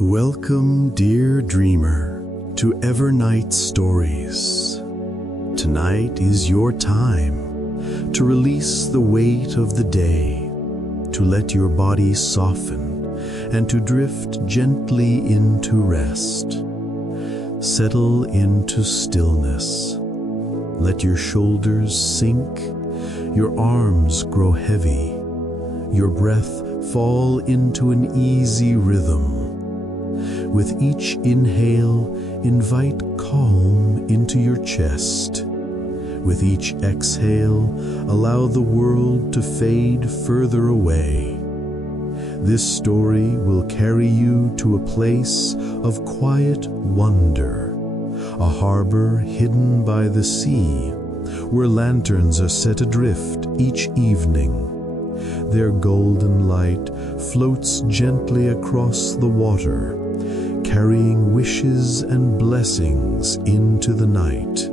Welcome, dear dreamer, to Evernight Stories. Tonight is your time to release the weight of the day, to let your body soften, and to drift gently into rest. Settle into stillness. Let your shoulders sink, your arms grow heavy, your breath fall into an easy rhythm. With each inhale, invite calm into your chest. With each exhale, allow the world to fade further away. This story will carry you to a place of quiet wonder, a harbor hidden by the sea, where lanterns are set adrift each evening. Their golden light floats gently across the water, carrying wishes and blessings into the night.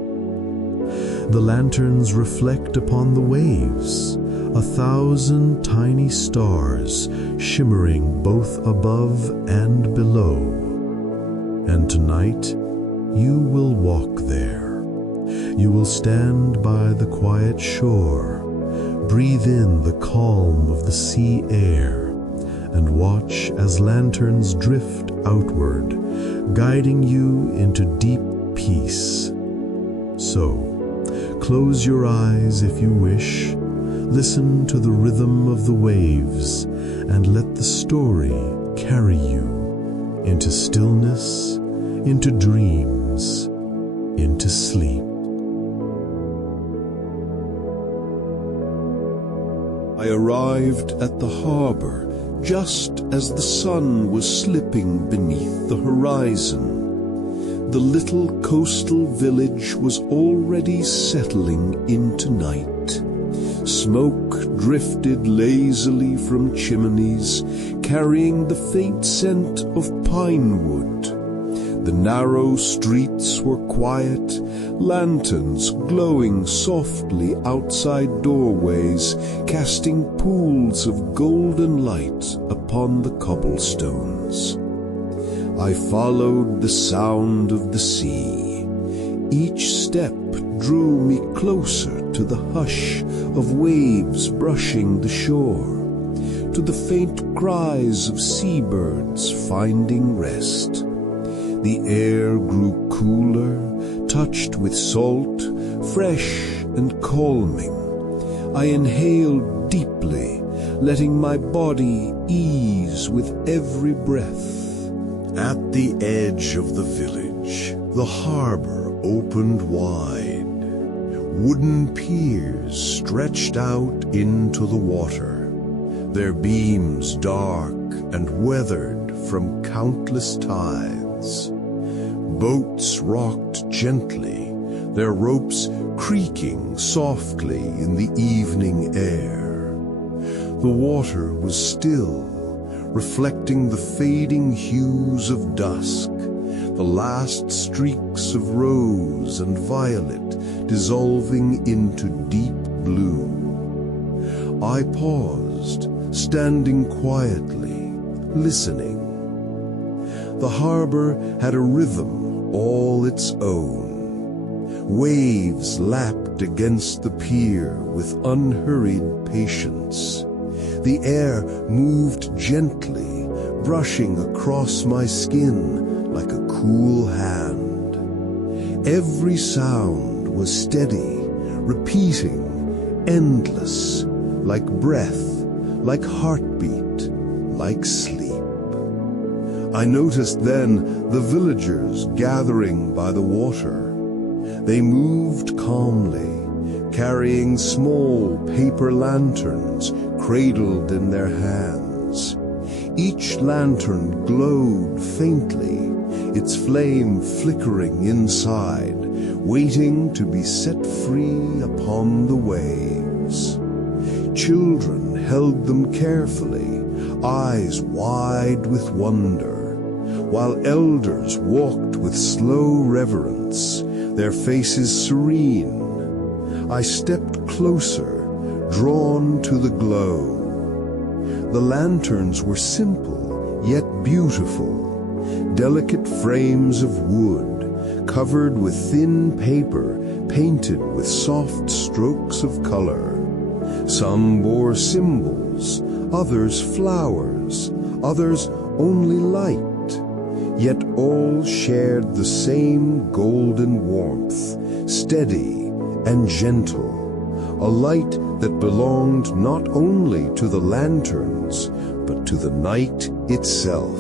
The lanterns reflect upon the waves, 1,000 tiny stars shimmering both above and below. And tonight, you will walk there. You will stand by the quiet shore, breathe in the calm of the sea air, and watch as lanterns drift outward, guiding you into deep peace. So, close your eyes if you wish, listen to the rhythm of the waves, and let the story carry you into stillness, into dreams, into sleep. I arrived at the harbor just as the sun was slipping beneath the horizon. The little coastal village was already settling into night. Smoke drifted lazily from chimneys, carrying the faint scent of pine wood. The narrow streets were quiet, lanterns glowing softly outside doorways, casting pools of golden light upon the cobblestones. I followed the sound of the sea. Each step drew me closer to the hush of waves brushing the shore, to the faint cries of seabirds finding rest. The air grew cooler, touched with salt, fresh and calming. I inhaled deeply, letting my body ease with every breath. At the edge of the village, the harbor opened wide. Wooden piers stretched out into the water, their beams dark and weathered from countless tides. Boats rocked gently, their ropes creaking softly in the evening air. The water was still, reflecting the fading hues of dusk, the last streaks of rose and violet dissolving into deep blue. I paused, standing quietly, listening. The harbor had a rhythm all its own. Waves lapped against the pier with unhurried patience. The air moved gently, brushing across my skin like a cool hand. Every sound was steady, repeating, endless, like breath, like heartbeat, like sleep. I noticed then the villagers gathering by the water. They moved calmly, carrying small paper lanterns cradled in their hands. Each lantern glowed faintly, its flame flickering inside, waiting to be set free upon the waves. Children held them carefully, eyes wide with wonder, while elders walked with slow reverence, their faces serene. I stepped closer, drawn to the glow. The lanterns were simple, yet beautiful, delicate frames of wood, covered with thin paper, painted with soft strokes of color. Some bore symbols, others flowers, others only light, yet all shared the same golden warmth, steady and gentle, a light that belonged not only to the lanterns, but to the night itself.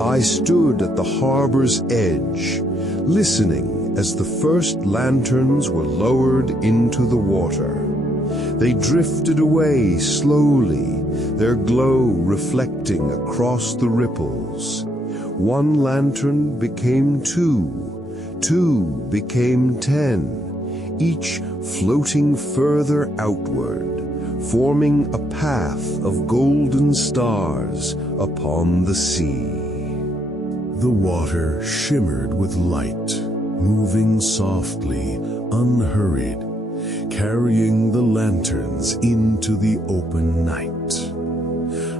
I stood at the harbor's edge, listening as the first lanterns were lowered into the water. They drifted away slowly, their glow reflecting across the ripples. One lantern became two, two became 10, each floating further outward, forming a path of golden stars upon the sea. The water shimmered with light, moving softly, unhurried, carrying the lanterns into the open night.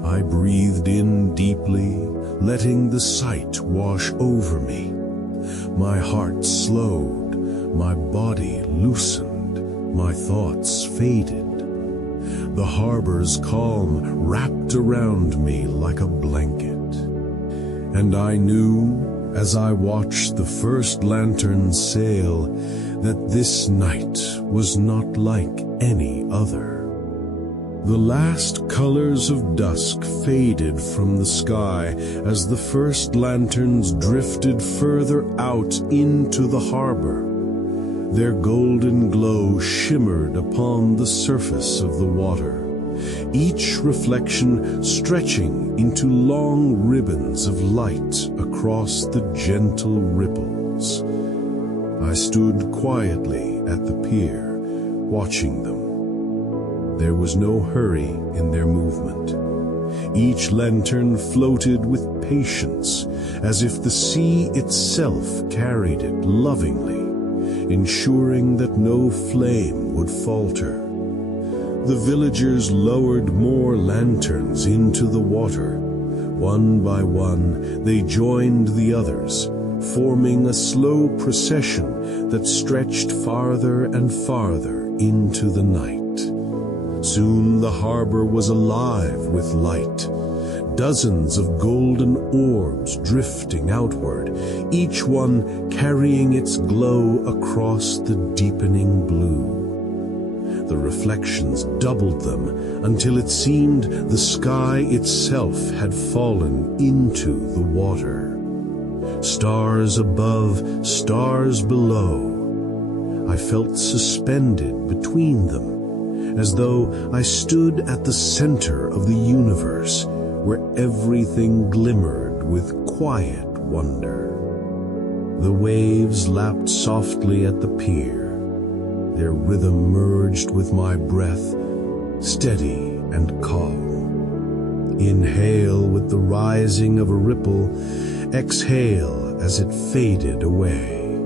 I breathed in deeply, letting the sight wash over me. My heart slowed, my body loosened, my thoughts faded. The harbor's calm wrapped around me like a blanket. And I knew, as I watched the first lantern sail, that this night was not like any other. The last colors of dusk faded from the sky as the first lanterns drifted further out into the harbor. Their golden glow shimmered upon the surface of the water, each reflection stretching into long ribbons of light across the gentle ripples. I stood quietly at the pier, watching them. There was no hurry in their movement. Each lantern floated with patience, as if the sea itself carried it lovingly, ensuring that no flame would falter. The villagers lowered more lanterns into the water. One by one, they joined the others, forming a slow procession that stretched farther and farther into the night. Soon the harbor was alive with light, dozens of golden orbs drifting outward, each one carrying its glow across the deepening blue. The reflections doubled them until it seemed the sky itself had fallen into the water. Stars above, stars below. I felt suspended between them, as though I stood at the center of the universe, where everything glimmered with quiet wonder. The waves lapped softly at the pier. Their rhythm merged with my breath, steady and calm. Inhale with the rising of a ripple, exhale as it faded away.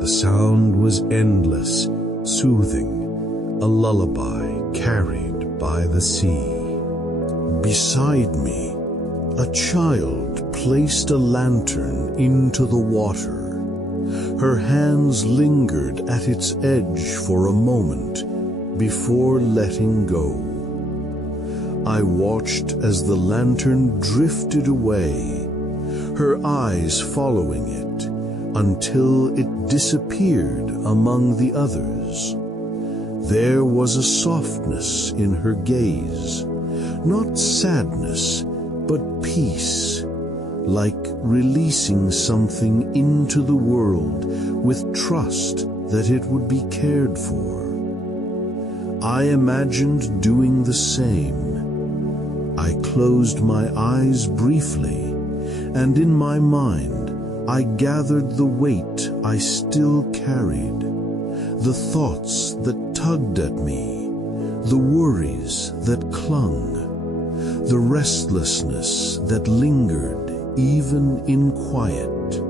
The sound was endless, soothing, a lullaby carried by the sea. Beside me, a child placed a lantern into the water. Her hands lingered at its edge for a moment before letting go. I watched as the lantern drifted away, her eyes following it, until it disappeared among the others. There was a softness in her gaze, not sadness, but peace, like releasing something into the world with trust that it would be cared for. I imagined doing the same. I closed my eyes briefly, and in my mind I gathered the weight I still carried, the thoughts that tugged at me, the worries that clung, the restlessness that lingered even in quiet.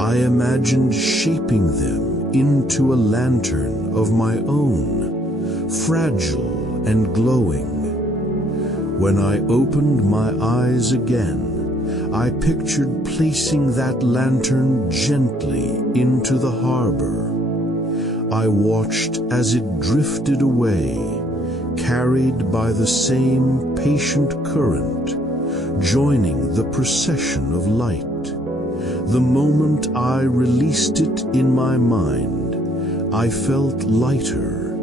I imagined shaping them into a lantern of my own, fragile and glowing. When I opened my eyes again, I pictured placing that lantern gently into the harbor. I watched as it drifted away, carried by the same patient current, joining the procession of light. The moment I released it in my mind, I felt lighter,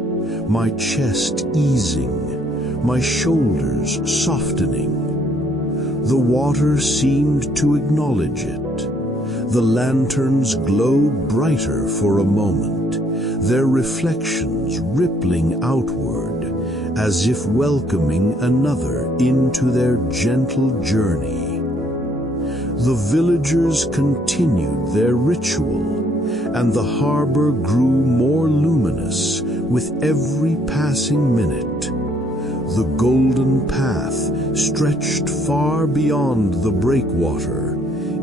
my chest easing, my shoulders softening. The water seemed to acknowledge it. The lanterns glowed brighter for a moment, their reflections rippling outward, as if welcoming another into their gentle journey. The villagers continued their ritual, and the harbor grew more luminous with every passing minute. The golden path stretched far beyond the breakwater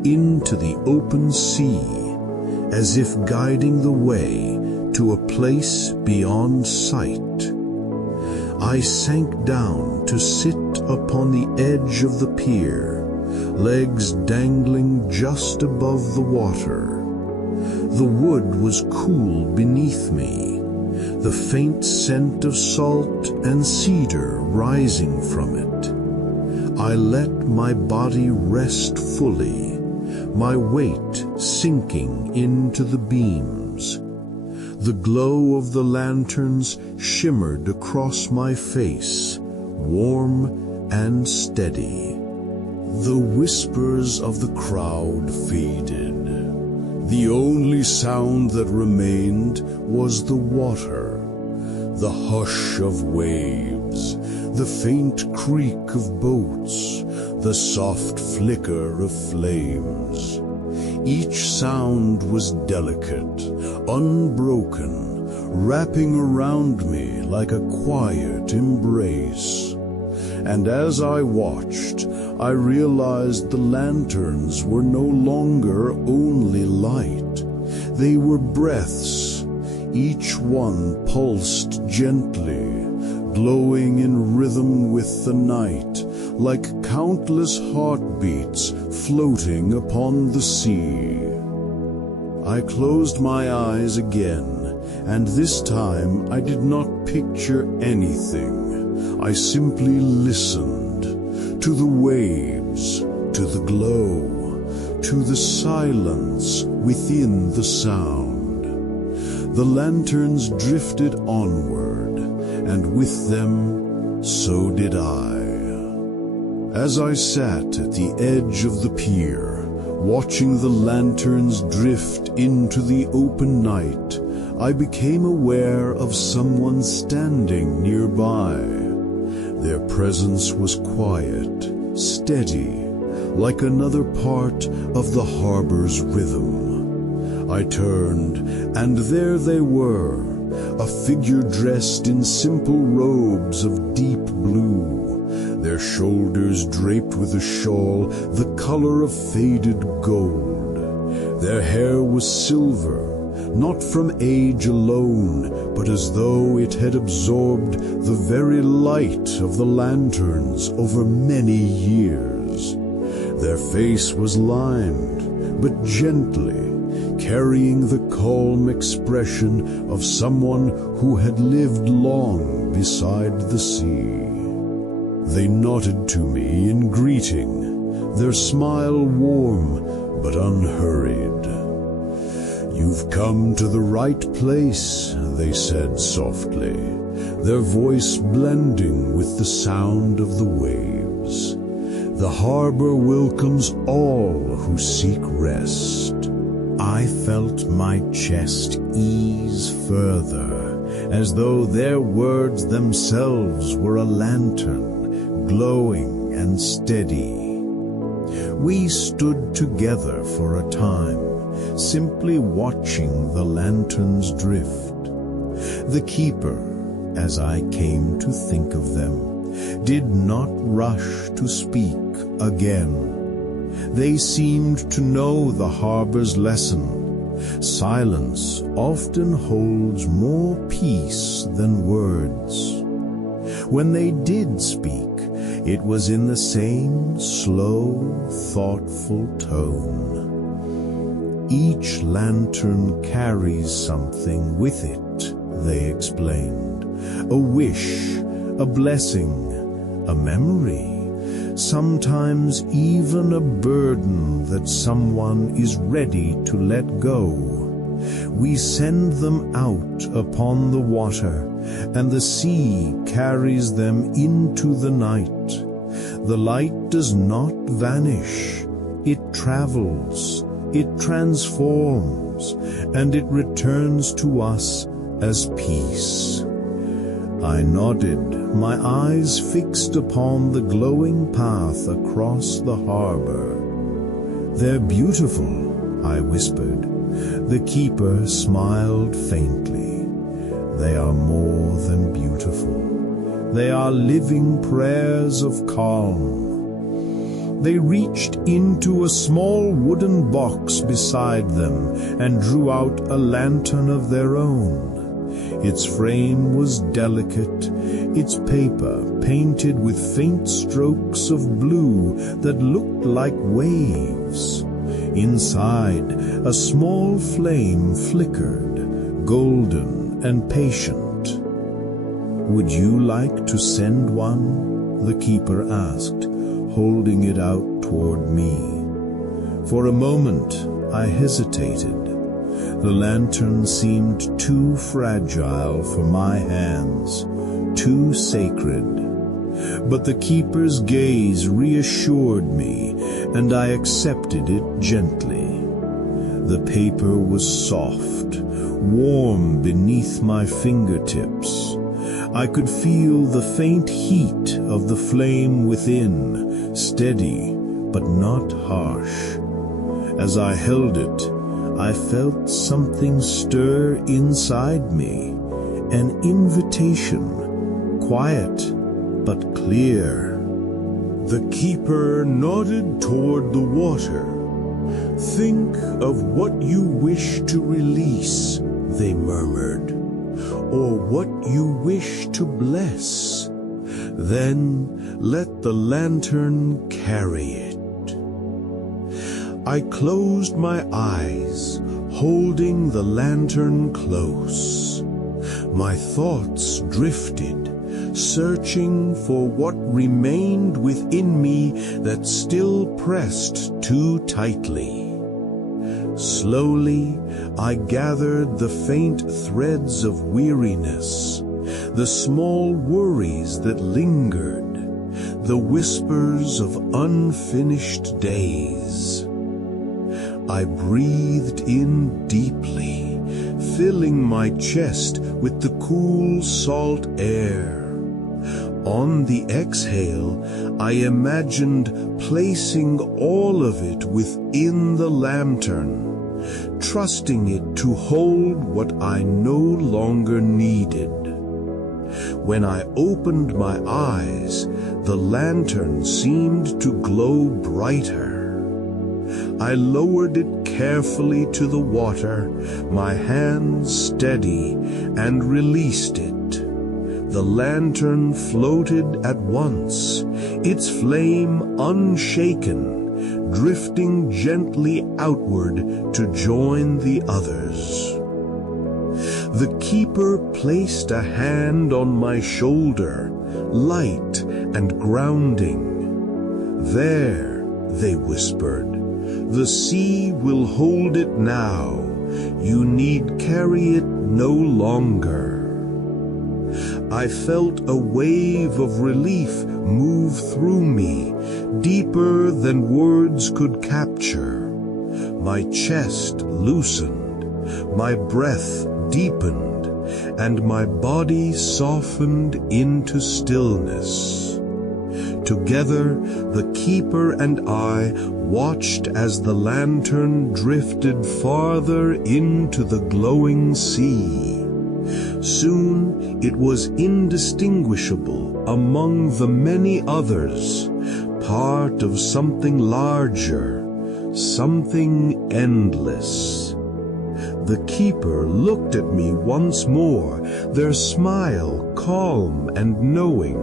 into the open sea, as if guiding the way to a place beyond sight. I sank down to sit upon the edge of the pier, legs dangling just above the water. The wood was cool beneath me, the faint scent of salt and cedar rising from it. I let my body rest fully, my weight sinking into the beams. The glow of the lanterns shimmered across my face, warm and steady. The whispers of the crowd faded. The only sound that remained was the water, the hush of waves, the faint creak of boats, the soft flicker of flames. Each sound was delicate, unbroken, wrapping around me like a quiet embrace. And as I watched, I realized the lanterns were no longer only light. They were breaths, each one pulsed gently, glowing in rhythm with the night, like countless heartbeats floating upon the sea. I closed my eyes again, and this time I did not picture anything. I simply listened to the waves, to the glow, to the silence within the sound. The lanterns drifted onward, and with them, so did I. As I sat at the edge of the pier, watching the lanterns drift into the open night, I became aware of someone standing nearby. Their presence was quiet, steady, like another part of the harbor's rhythm. I turned, and there they were, a figure dressed in simple robes of deep blue, their shoulders draped with a shawl the color of faded gold. Their hair was silver, not from age alone, but as though it had absorbed the very light of the lanterns over many years. Their face was lined, but gently, carrying the calm expression of someone who had lived long beside the sea. They nodded to me in greeting, their smile warm but unhurried. "You've come to the right place," they said softly, their voice blending with the sound of the waves. "The harbor welcomes all who seek rest." I felt my chest ease further, as though their words themselves were a lantern, glowing and steady. We stood together for a time, simply watching the lanterns drift. The keeper, as I came to think of them, did not rush to speak again. They seemed to know the harbor's lesson. Silence often holds more peace than words. When they did speak, It was in the same slow, thoughtful tone. Each lantern carries something with it, they explained. A wish, a blessing, a memory, sometimes even a burden that someone is ready to let go. We send them out upon the water, and the sea carries them into the night. The light does not vanish. It travels, it transforms, and it returns to us as peace. I nodded, my eyes fixed upon the glowing path across the harbor. "They're beautiful," I whispered. The keeper smiled faintly. "They are more than beautiful. They are living prayers of calm." They reached into a small wooden box beside them and drew out a lantern of their own. Its frame was delicate, its paper painted with faint strokes of blue that looked like waves. Inside, a small flame flickered, golden and patient. "Would you like to send one?" the keeper asked, holding it out toward me. For a moment, I hesitated. The lantern seemed too fragile for my hands, too sacred. But the keeper's gaze reassured me, and I accepted it gently. The paper was soft, warm beneath my fingertips. I could feel the faint heat of the flame within, steady but not harsh. As I held it, I felt something stir inside me, an invitation, quiet but clear. The keeper nodded toward the water. "Think of what you wish to release," they murmured, "or what you wish to bless. Then let the lantern carry it." I closed my eyes, holding the lantern close. My thoughts drifted, searching for what remained within me that still pressed too tightly. Slowly, I gathered the faint threads of weariness, the small worries that lingered, the whispers of unfinished days. I breathed in deeply, filling my chest with the cool salt air. On the exhale, I imagined placing all of it within the lantern, trusting it to hold what I no longer needed. When I opened my eyes, the lantern seemed to glow brighter. I lowered it carefully to the water, my hands steady, and released it. The lantern floated at once, its flame unshaken, drifting gently outward to join the others. The keeper placed a hand on my shoulder, light and grounding. "There," they whispered. "The sea will hold it now. You need carry it no longer." I felt a wave of relief move through me, deeper than words could capture. My chest loosened, my breath deepened, and my body softened into stillness. Together, the keeper and I watched as the lantern drifted farther into the glowing sea. Soon it was indistinguishable among the many others, part of something larger, something endless. The keeper looked at me once more, their smile calm and knowing.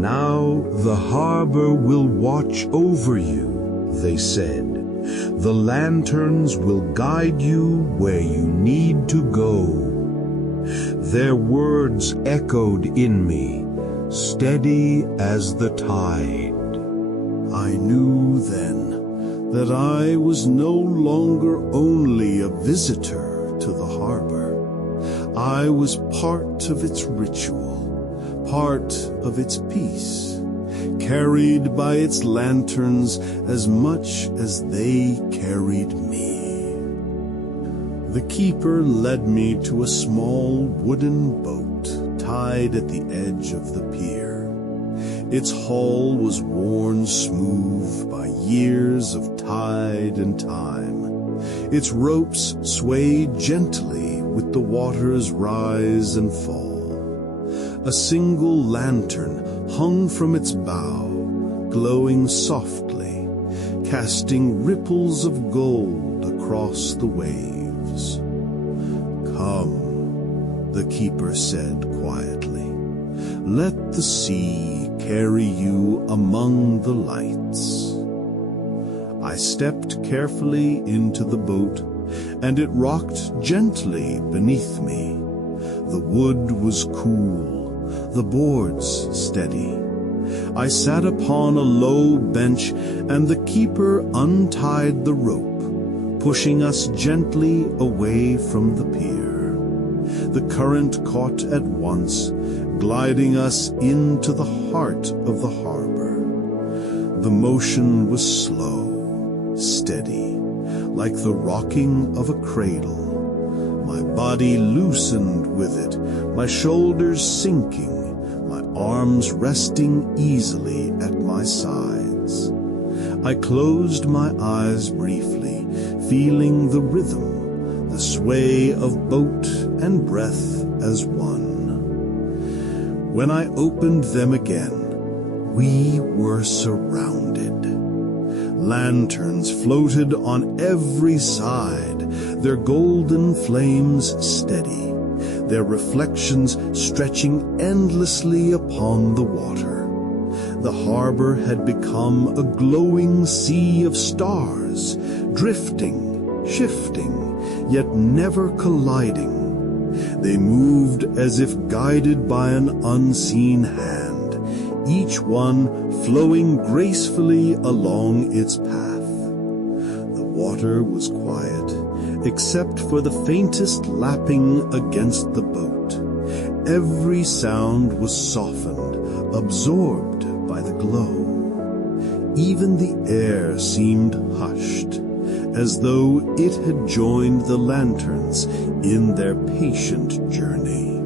"Now the harbor will watch over you," they said. "The lanterns will guide you where you need to go." Their words echoed in me, steady as the tide. I knew then that I was no longer only a visitor to the harbor. I was part of its ritual, part of its peace, carried by its lanterns as much as they carried me. The keeper led me to a small wooden boat tied at the edge of the pier. Its hull was worn smooth by years of tide and time. Its ropes swayed gently with the water's rise and fall. A single lantern hung from its bow, glowing softly, casting ripples of gold across the waves. "Come," the keeper said quietly. "Let the sea carry you among the lights." I stepped carefully into the boat, and it rocked gently beneath me. The wood was cool, the boards steady. I sat upon a low bench, and the keeper untied the rope, pushing us gently away from the pier. The current caught at once, gliding us into the heart of the harbor. The motion was slow, steady, like the rocking of a cradle. My body loosened with it, my shoulders sinking, my arms resting easily at my sides. I closed my eyes briefly, feeling the rhythm, the sway of boat and breath as one. When I opened them again, we were surrounded. Lanterns floated on every side, their golden flames steady, their reflections stretching endlessly upon the water. The harbor had become a glowing sea of stars, drifting, shifting, yet never colliding. They moved as if guided by an unseen hand, each one flowing gracefully along its path. The water was quiet, except for the faintest lapping against the boat. Every sound was softened, absorbed by the glow. Even the air seemed hushed, as though it had joined the lanterns in their patient journey.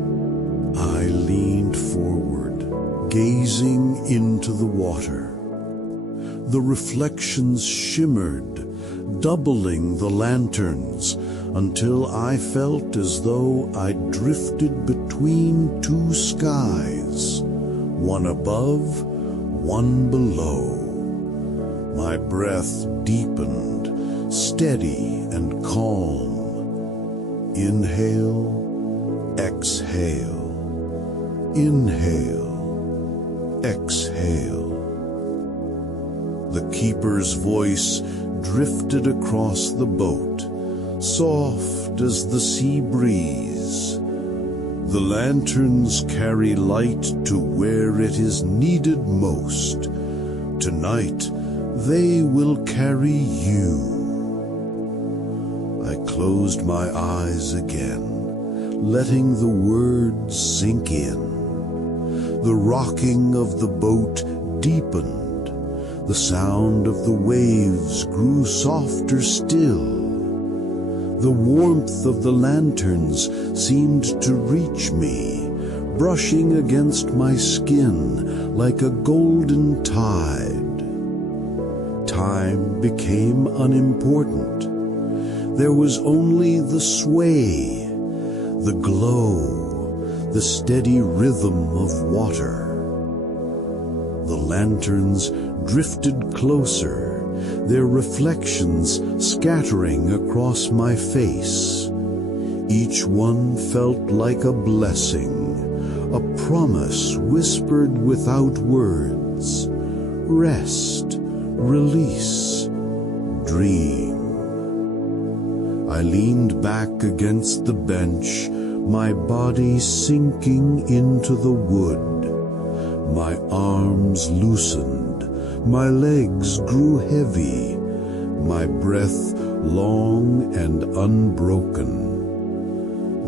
I leaned forward, gazing into the water. The reflections shimmered, doubling the lanterns, until I felt as though I drifted between two skies, one above, one below. My breath deepened, steady and calm. Inhale, exhale, inhale, exhale. The keeper's voice drifted across the boat, soft as the sea breeze. The lanterns carry light to where it is needed most. Tonight, they will carry you. I closed my eyes again, letting the words sink in. The rocking of the boat deepened. The sound of the waves grew softer still. The warmth of the lanterns seemed to reach me, brushing against my skin like a golden tide. Time became unimportant. There was only the sway, the glow, the steady rhythm of water. The lanterns drifted closer, their reflections scattering across my face. Each one felt like a blessing, a promise whispered without words. Rest, release, dream. I leaned back against the bench, my body sinking into the wood. My arms loosened, my legs grew heavy, my breath long and unbroken.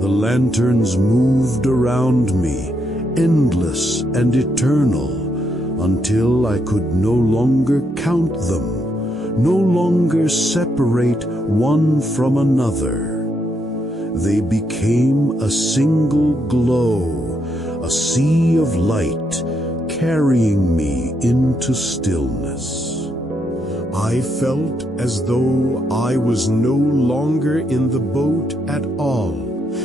The lanterns moved around me, endless and eternal, until I could no longer count them, no longer separate one from another. They became a single glow, a sea of light, carrying me into stillness. I felt as though I was no longer in the boat at all,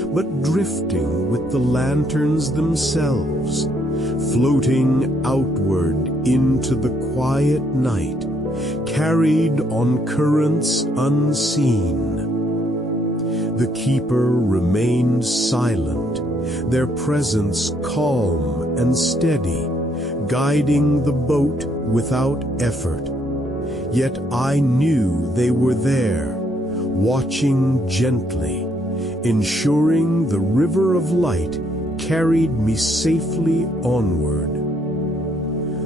but drifting with the lanterns themselves, floating outward into the quiet night, carried on currents unseen. The keeper remained silent, their presence calm and steady, guiding the boat without effort. Yet I knew they were there, watching gently, ensuring the river of light carried me safely onward.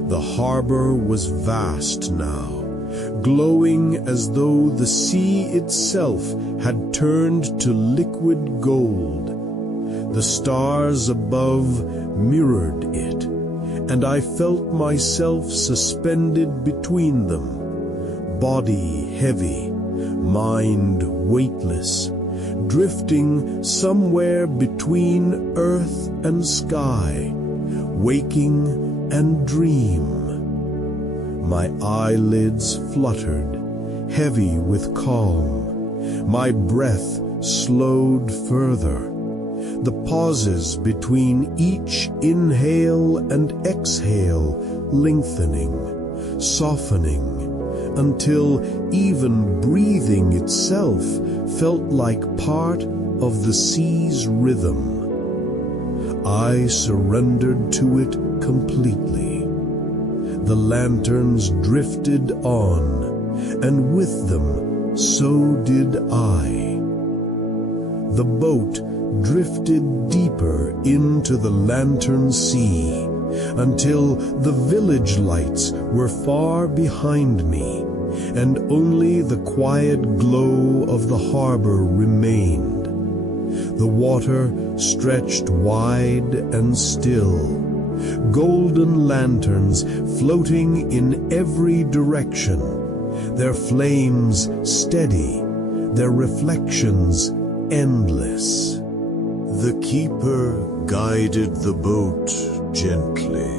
The harbor was vast now, glowing as though the sea itself had turned to liquid gold. The stars above mirrored it, and I felt myself suspended between them, body heavy, mind weightless, drifting somewhere between earth and sky, waking and dream. My eyelids fluttered, heavy with calm. My breath slowed further, the pauses between each inhale and exhale lengthening, softening, until even breathing itself felt like part of the sea's rhythm. I surrendered to it completely. The lanterns drifted on, and with them so did I. The boat drifted deeper into the lantern sea, until the village lights were far behind me, and only the quiet glow of the harbor remained. The water stretched wide and still, golden lanterns floating in every direction, their flames steady, their reflections endless. The keeper guided the boat gently,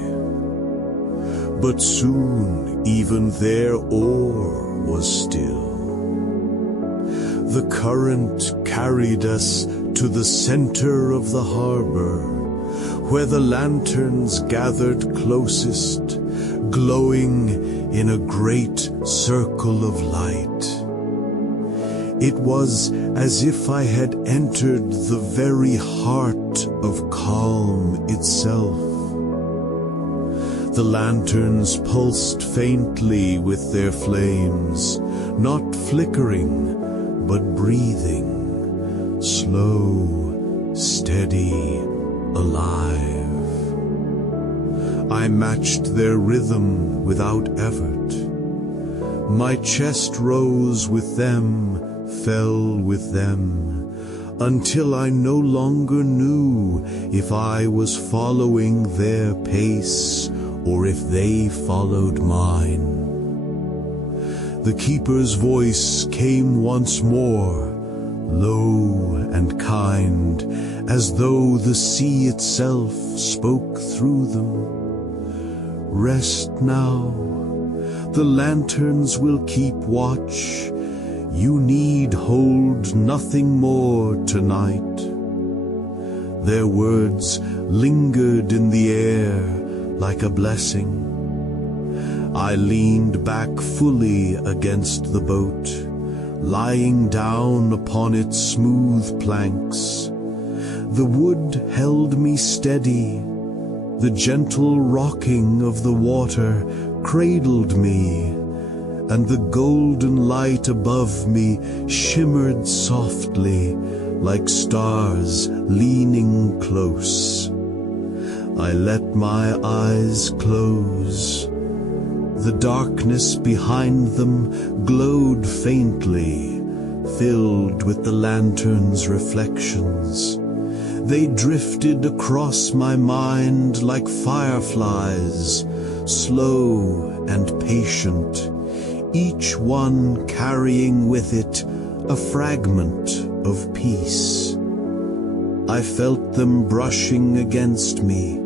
but soon even their oar was still. The current carried us to the center of the harbor, where the lanterns gathered closest, glowing in a great circle of light. It was as if I had entered the very heart of calm itself. The lanterns pulsed faintly with their flames, not flickering, but breathing, slow, steady, alive. I matched their rhythm without effort. My chest rose with them, fell with them, until I no longer knew if I was following their pace or if they followed mine. The keeper's voice came once more, low and kind, as though the sea itself spoke through them. Rest now. The lanterns will keep watch. You need hold nothing more tonight. Their words lingered in the air like a blessing. I leaned back fully against the boat, lying down upon its smooth planks. The wood held me steady, The gentle rocking of the water cradled me, and the golden light above me shimmered softly like stars leaning close. I let my eyes close. The darkness behind them glowed faintly, filled with the lantern's reflections. They drifted across my mind like fireflies, slow and patient, each one carrying with it a fragment of peace. I felt them brushing against me,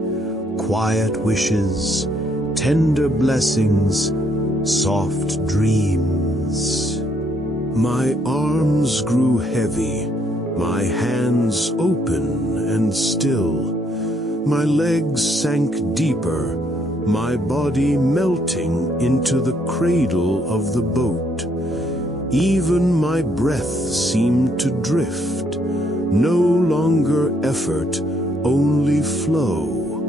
quiet wishes, tender blessings, soft dreams. My arms grew heavy, my hands open and still. My legs sank deeper, my body melting into the cradle of the boat. Even my breath seemed to drift, no longer effort, only flow.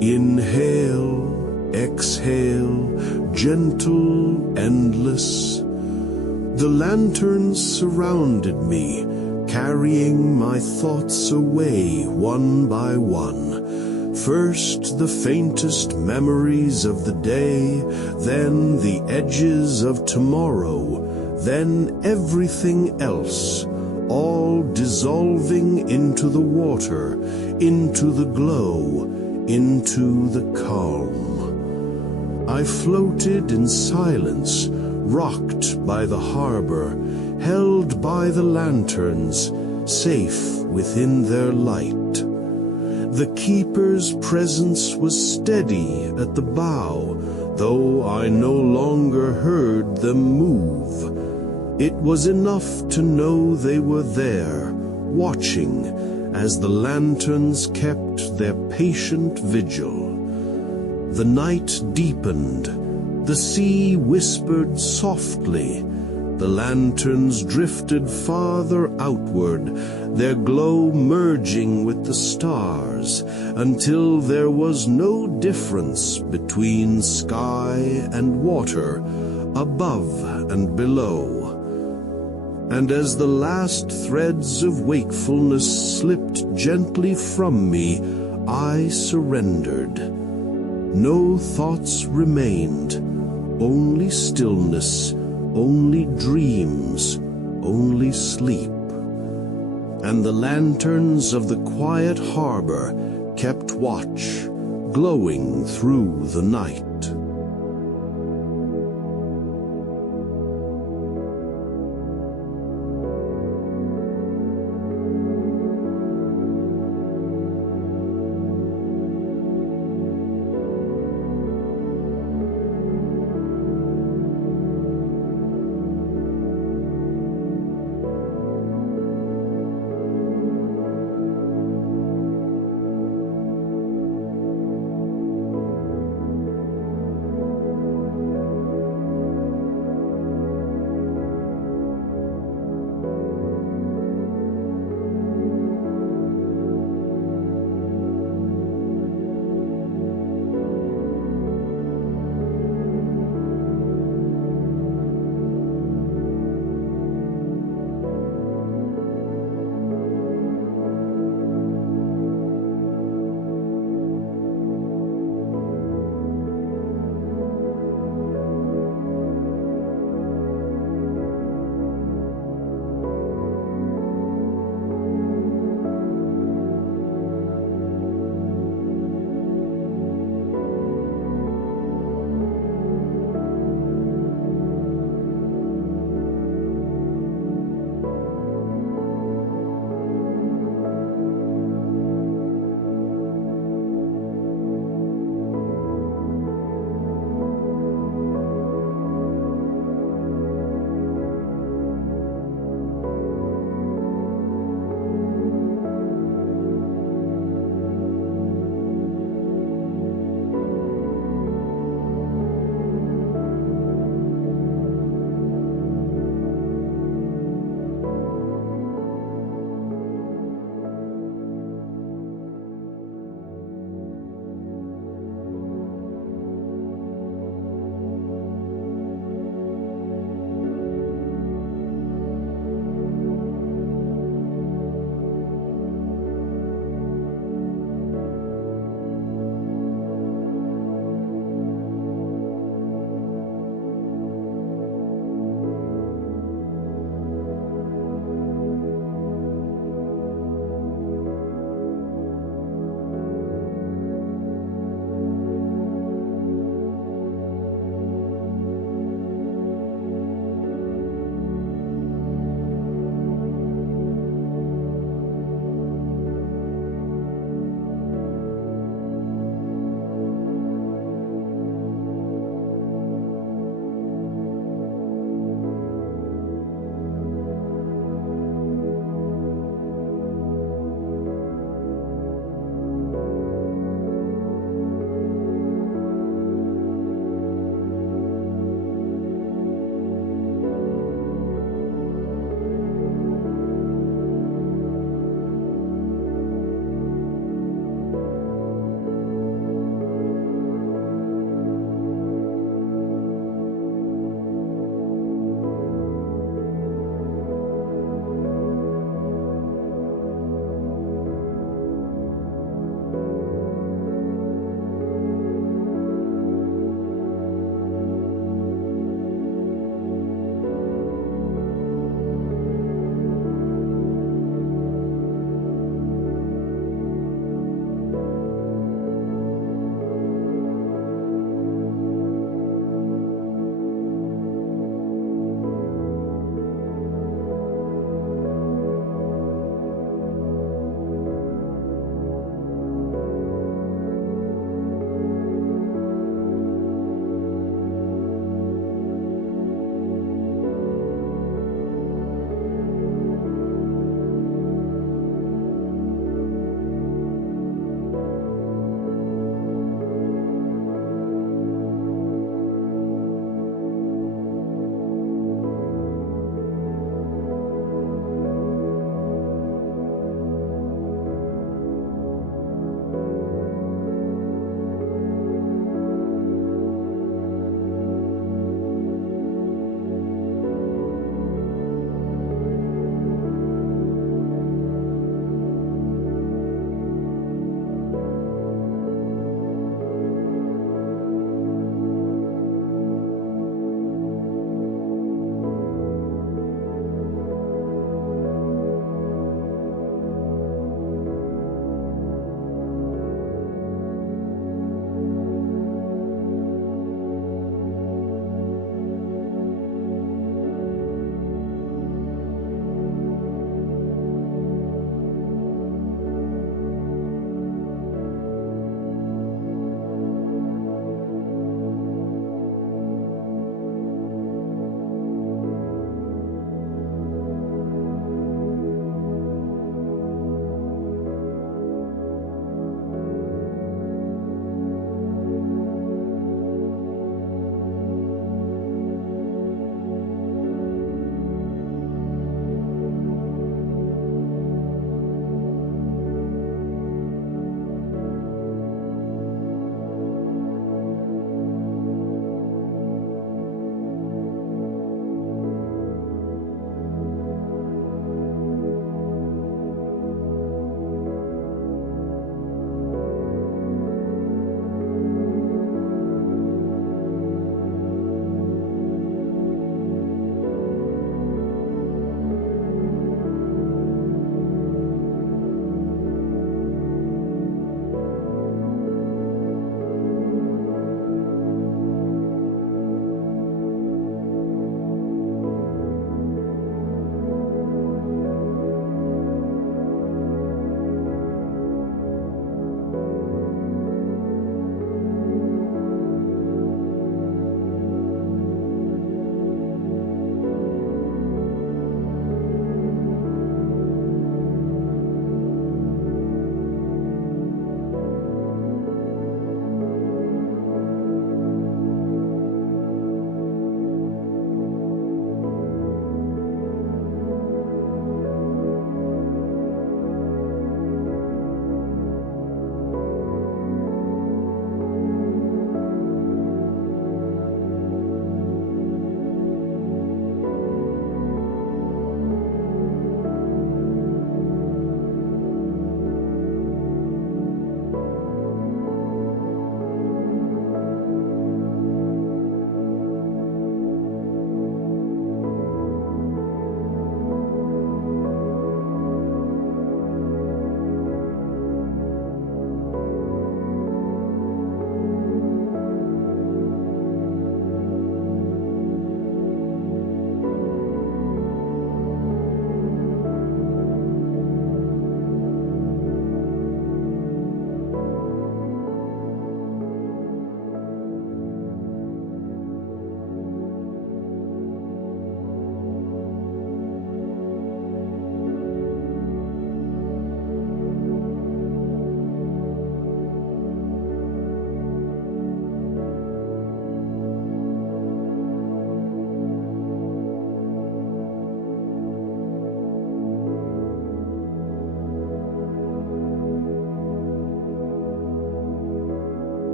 Inhale, exhale, gentle, endless. The lanterns surrounded me, carrying my thoughts away one by one. First the faintest memories of the day, then the edges of tomorrow, then everything else, all dissolving into the water, into the glow, into the calm. I floated in silence, rocked by the harbor, held by the lanterns, safe within their light. The keeper's presence was steady at the bow, though I no longer heard them move. It was enough to know they were there, watching as the lanterns kept their patient vigil. The night deepened, the sea whispered softly, the lanterns drifted farther outward, their glow merging with the stars, until there was no difference between sky and water, above and below. And as the last threads of wakefulness slipped gently from me, I surrendered. No thoughts remained, only stillness, only dreams, only sleep. And the lanterns of the quiet harbor kept watch, glowing through the night.